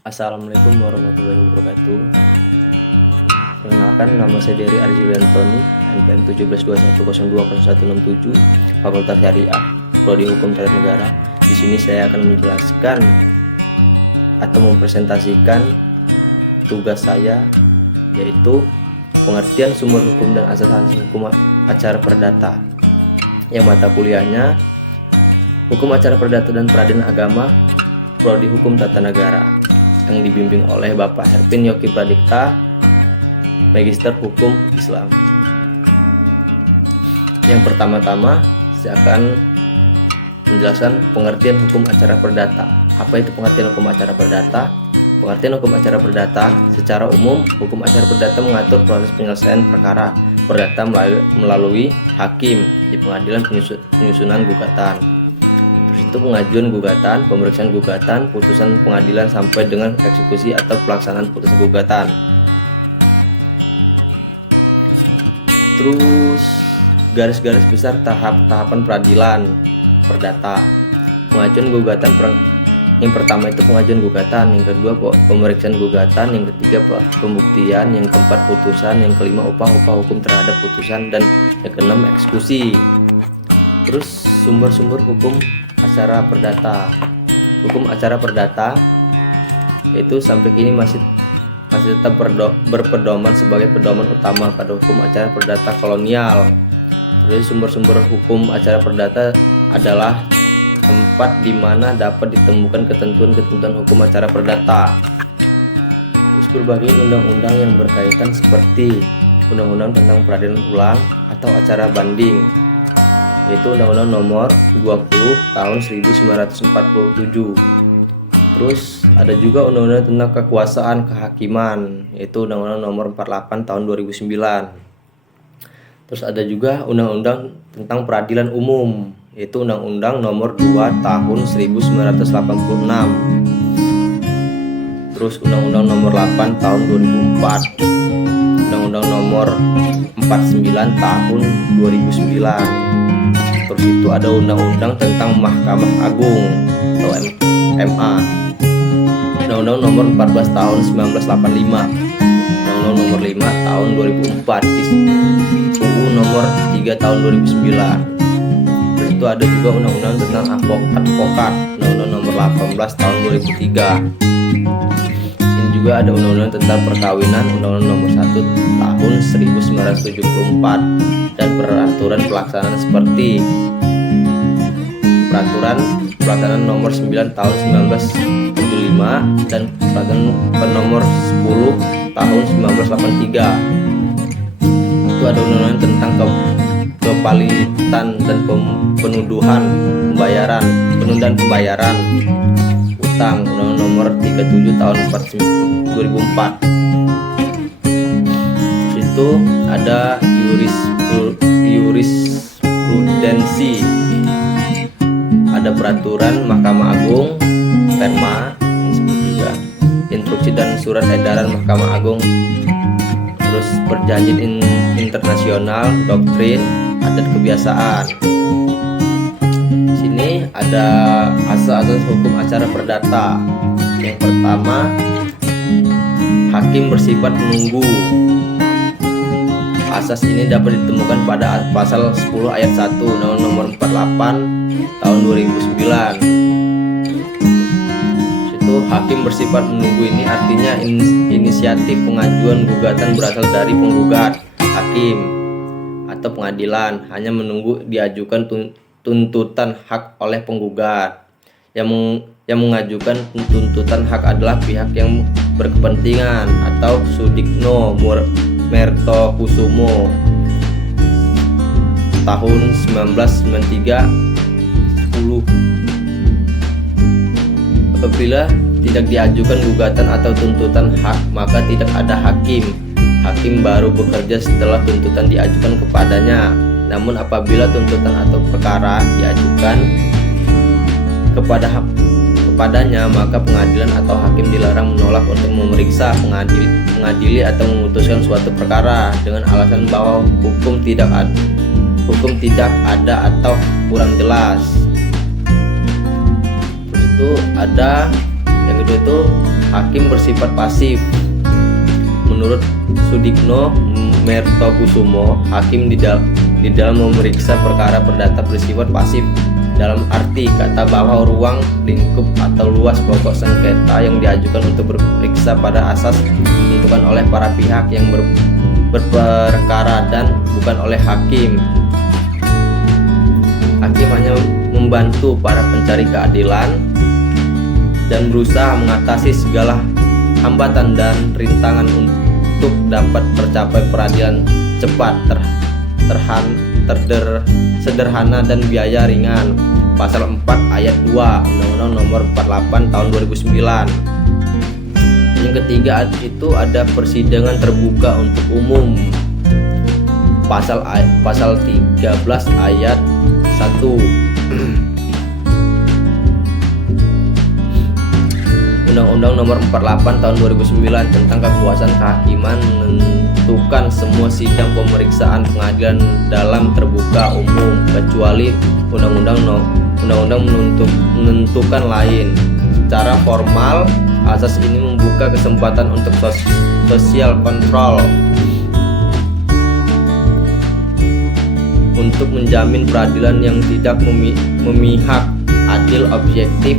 Assalamualaikum warahmatullahi wabarakatuh. Perkenalkan, nama saya Dery Arjulian Tony, NPM 1721020167, Fakultas Syariah, Prodi Hukum Tata Negara. Di sini saya akan menjelaskan atau mempresentasikan tugas saya, yaitu pengertian sumber hukum dan asas-asas hukum acara perdata. Yang mata kuliahnya Hukum Acara Perdata dan Peradilan Agama, Prodi Hukum Tata Negara, yang dibimbing oleh Bapak Herpin Yoki Pradikta, Magister Hukum Islam. Yang pertama-tama saya akan menjelaskan pengertian hukum acara perdata. Apa itu pengertian hukum acara perdata? Pengertian hukum acara perdata secara umum, hukum acara perdata mengatur proses penyelesaian perkara perdata melalui hakim di pengadilan penyusunan gugatan. Itu pengajuan gugatan, pemeriksaan gugatan, putusan pengadilan sampai dengan eksekusi atau pelaksanaan putusan gugatan. Terus garis-garis besar tahapan peradilan perdata. Pengajuan gugatan yang pertama itu pengajuan gugatan, yang kedua pemeriksaan gugatan, yang ketiga pembuktian, yang keempat putusan, yang kelima upah hukum terhadap putusan, dan yang keenam eksekusi. Terus sumber-sumber hukum acara perdata. Hukum acara perdata itu sampai kini masih tetap berpedoman sebagai pedoman utama pada hukum acara perdata kolonial. Jadi sumber-sumber hukum acara perdata adalah tempat di mana dapat ditemukan ketentuan-ketentuan hukum acara perdata. Terus berbagai undang-undang yang berkaitan seperti Undang-Undang tentang Peradilan Ulang atau acara banding, yaitu Undang-Undang Nomor 20 Tahun 1947. Terus ada juga Undang-Undang tentang Kekuasaan Kehakiman, yaitu Undang-Undang Nomor 48 Tahun 2009. Terus ada juga Undang-Undang tentang Peradilan Umum, yaitu Undang-Undang Nomor 2 Tahun 1986. Terus Undang-Undang Nomor 8 Tahun 2004. Undang-Undang Nomor 49 Tahun 2009. Terus itu ada Undang-Undang tentang Mahkamah Agung atau MA, Undang-Undang Nomor 14 Tahun 1985, Undang-Undang Nomor 5 Tahun 2004, UU Nomor 3 Tahun 2009. Terus itu ada juga Undang-Undang tentang advokat, Undang-Undang Nomor 18 Tahun 2003. Sini juga ada Undang-Undang tentang Perkawinan, Undang-Undang Nomor 1 Tahun 1974, dan peraturan pelaksanaan seperti Peraturan Pelaksanaan Nomor 9 Tahun 1975 dan Peraturan Nomor 10 Tahun 1983. Itu ada undang-undang tentang kepalitan dan penundaan pembayaran utang, Undang-Undang Nomor 37 Tahun 2004. Itu ada jurisprudensi, ada peraturan Mahkamah Agung, Perma disebut juga, instruksi dan surat edaran Mahkamah Agung, terus perjanjian internasional, doktrin, adat kebiasaan. Di sini ada asas-asas hukum acara perdata. Yang pertama, hakim bersifat menunggu. Asas ini dapat ditemukan pada pasal 10 ayat 1 Undang-Undang Nomor 48 Tahun 2009. Itu hakim bersifat menunggu ini artinya inisiatif pengajuan gugatan berasal dari penggugat, hakim, atau pengadilan, hanya menunggu diajukan tuntutan hak oleh penggugat. Yang mengajukan tuntutan hak adalah pihak yang berkepentingan atau Sudikno Mertokusumo tahun 1993 10. Apabila tidak diajukan gugatan atau tuntutan hak, maka tidak ada hakim. Hakim baru bekerja setelah tuntutan diajukan kepadanya. Namun apabila tuntutan atau perkara diajukan kepadanya, maka pengadilan atau hakim dilarang menolak untuk memeriksa, mengadili atau memutuskan suatu perkara dengan alasan bahwa hukum tidak ada atau kurang jelas. Terus itu ada yang kedua itu hakim bersifat pasif. Menurut Sudikno Mertokusumo, hakim di dalam memeriksa perkara perdata bersifat pasif dalam arti kata bahwa ruang lingkup atau luas pokok sengketa yang diajukan untuk berperiksa pada asas ditentukan oleh para pihak yang berperkara dan bukan oleh hakim. Hakim hanya membantu para pencari keadilan dan berusaha mengatasi segala hambatan dan rintangan untuk dapat tercapai peradilan cepat, sederhana dan biaya ringan. Pasal 4 ayat 2 Undang-Undang Nomor 48 Tahun 2009. Yang ketiga itu ada persidangan terbuka untuk umum. Pasal 13 ayat 1 Undang-Undang Nomor 48 Tahun 2009 tentang kekuasaan kehakiman menentukan semua sidang pemeriksaan pengadilan dalam terbuka umum kecuali undang-undang menentukan lain. Secara formal, asas ini membuka kesempatan untuk social control untuk menjamin peradilan yang tidak memihak, adil, objektif,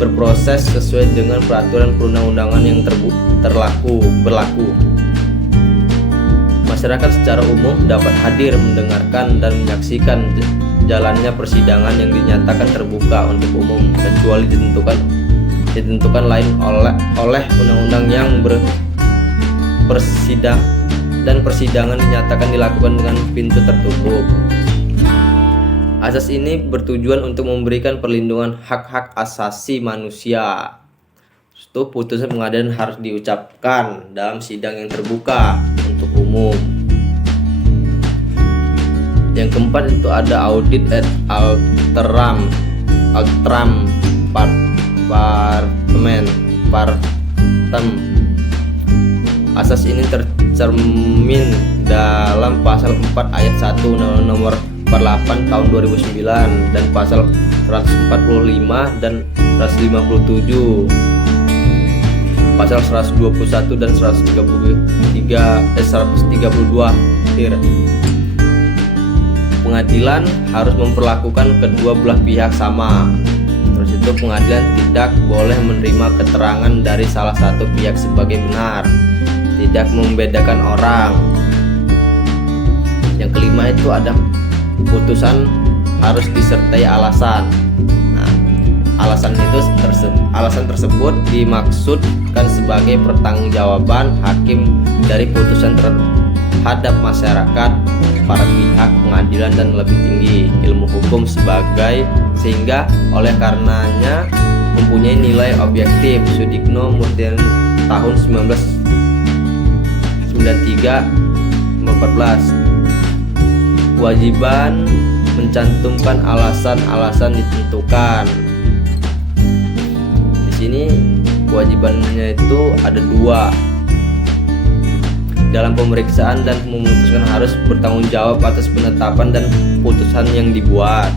berproses sesuai dengan peraturan perundang-undangan yang berlaku. Masyarakat secara umum dapat hadir, mendengarkan, dan menyaksikan jalannya persidangan yang dinyatakan terbuka untuk umum kecuali ditentukan lain oleh undang-undang yang persidangan dinyatakan dilakukan dengan pintu tertutup. Asas ini bertujuan untuk memberikan perlindungan hak-hak asasi manusia. Itu putusan pengadilan harus diucapkan dalam sidang yang terbuka untuk umum. Yang keempat itu ada audit et alteram partem. Asas ini tercermin dalam pasal 4 ayat 1 Undang-Undang Nomor 48 Tahun 2009 dan pasal 145 dan 157, pasal 121 dan 132. Pengadilan harus memperlakukan kedua belah pihak sama. Terus itu pengadilan tidak boleh menerima keterangan dari salah satu pihak sebagai benar, tidak membedakan orang. Yang kelima itu ada putusan harus disertai alasan. Nah, alasan tersebut dimaksudkan sebagai pertanggungjawaban hakim dari putusan terhadap masyarakat, para pihak pengadilan dan lebih tinggi ilmu hukum sehingga oleh karenanya mempunyai nilai objektif. Sudikno Murtian tahun 1993 nomor 14. Kewajiban mencantumkan alasan-alasan ditentukan. Di sini kewajibannya itu ada dua. Dalam pemeriksaan dan memutuskan harus bertanggung jawab atas penetapan dan putusan yang dibuat.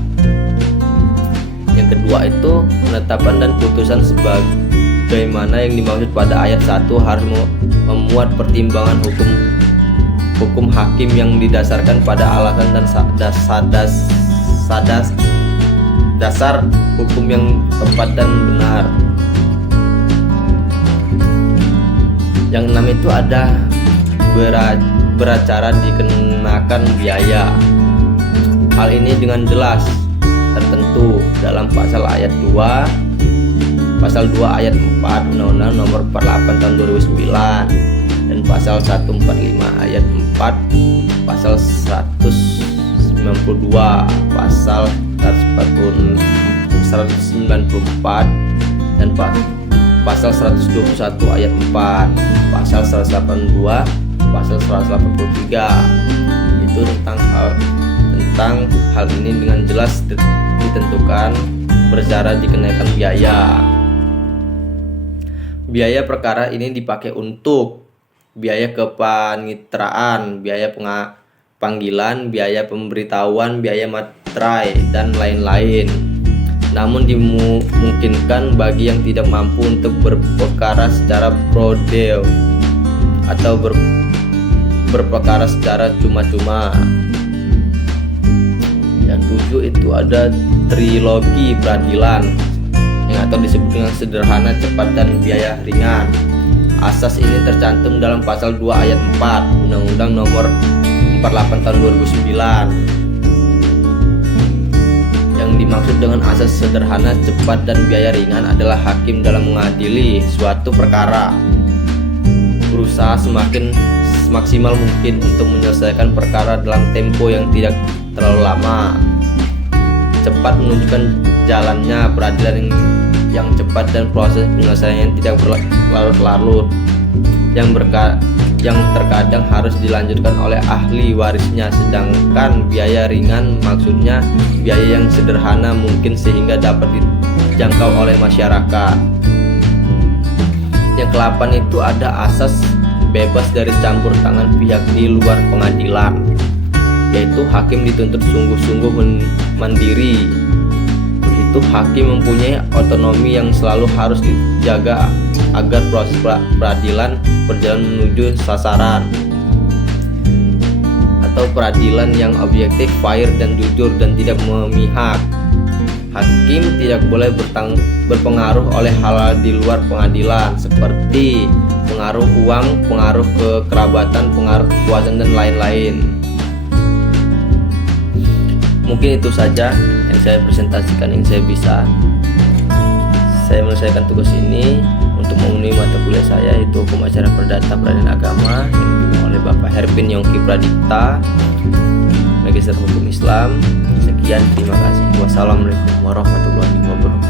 Yang kedua itu penetapan dan putusan sebagaimana yang dimaksud pada ayat 1 harus memuat pertimbangan hukum hakim yang didasarkan pada alasan dan dasar hukum yang tepat dan benar. Yang enam itu ada beracara dikenakan biaya. Hal ini dengan jelas tertentu dalam pasal 2 ayat 4 Undang-Undang Nomor 48 Tahun 2009 dan pasal 145 ayat 4, pasal 192, pasal 194 dan pasal 121 ayat 4, pasal 182, pasal 183. Itu tentang hal ini dengan jelas ditentukan beracara dikenakan biaya. Biaya perkara ini dipakai untuk biaya kepanitraan, biaya panggilan, biaya pemberitahuan, biaya materai, dan lain-lain. namun dimungkinkan bagi yang tidak mampu untuk berperkara secara pro deo atau berperkara secara cuma-cuma. Yang 7 itu ada trilogi peradilan yang atau disebut dengan sederhana, cepat, dan biaya ringan. Asas ini tercantum dalam pasal 2 ayat 4 Undang-Undang Nomor 48 tahun 2009. Yang dimaksud dengan asas sederhana, cepat, dan biaya ringan adalah hakim dalam mengadili suatu perkara berusaha semakin maksimal mungkin untuk menyelesaikan perkara dalam tempo yang tidak terlalu lama. Cepat menunjukkan jalannya peradilan yang cepat dan proses penyelesaiannya tidak berlarut-larut, yang terkadang harus dilanjutkan oleh ahli warisnya. Sedangkan biaya ringan maksudnya biaya yang sederhana mungkin sehingga dapat dijangkau oleh masyarakat. Yang ke-8 itu ada asas bebas dari campur tangan pihak di luar pengadilan, yaitu hakim dituntut sungguh-sungguh mandiri. Begitu hakim mempunyai otonomi yang selalu harus dijaga agar proses peradilan berjalan menuju sasaran, atau peradilan yang objektif, fair, dan jujur, dan tidak memihak. Hakim tidak boleh berpengaruh oleh hal di luar pengadilan seperti pengaruh uang, pengaruh kekerabatan, pengaruh kekuasaan, dan lain-lain. Mungkin itu saja yang saya presentasikan, yang saya bisa. Saya menyelesaikan tugas ini untuk memenuhi mata kuliah saya, yaitu Hukum Acara Perdata Peradilan Agama yang dibimbing oleh Bapak Herpin Yongki Pradipta, Magister Hukum Islam. Sekian, terima kasih. Wassalamualaikum warahmatullahi wabarakatuh.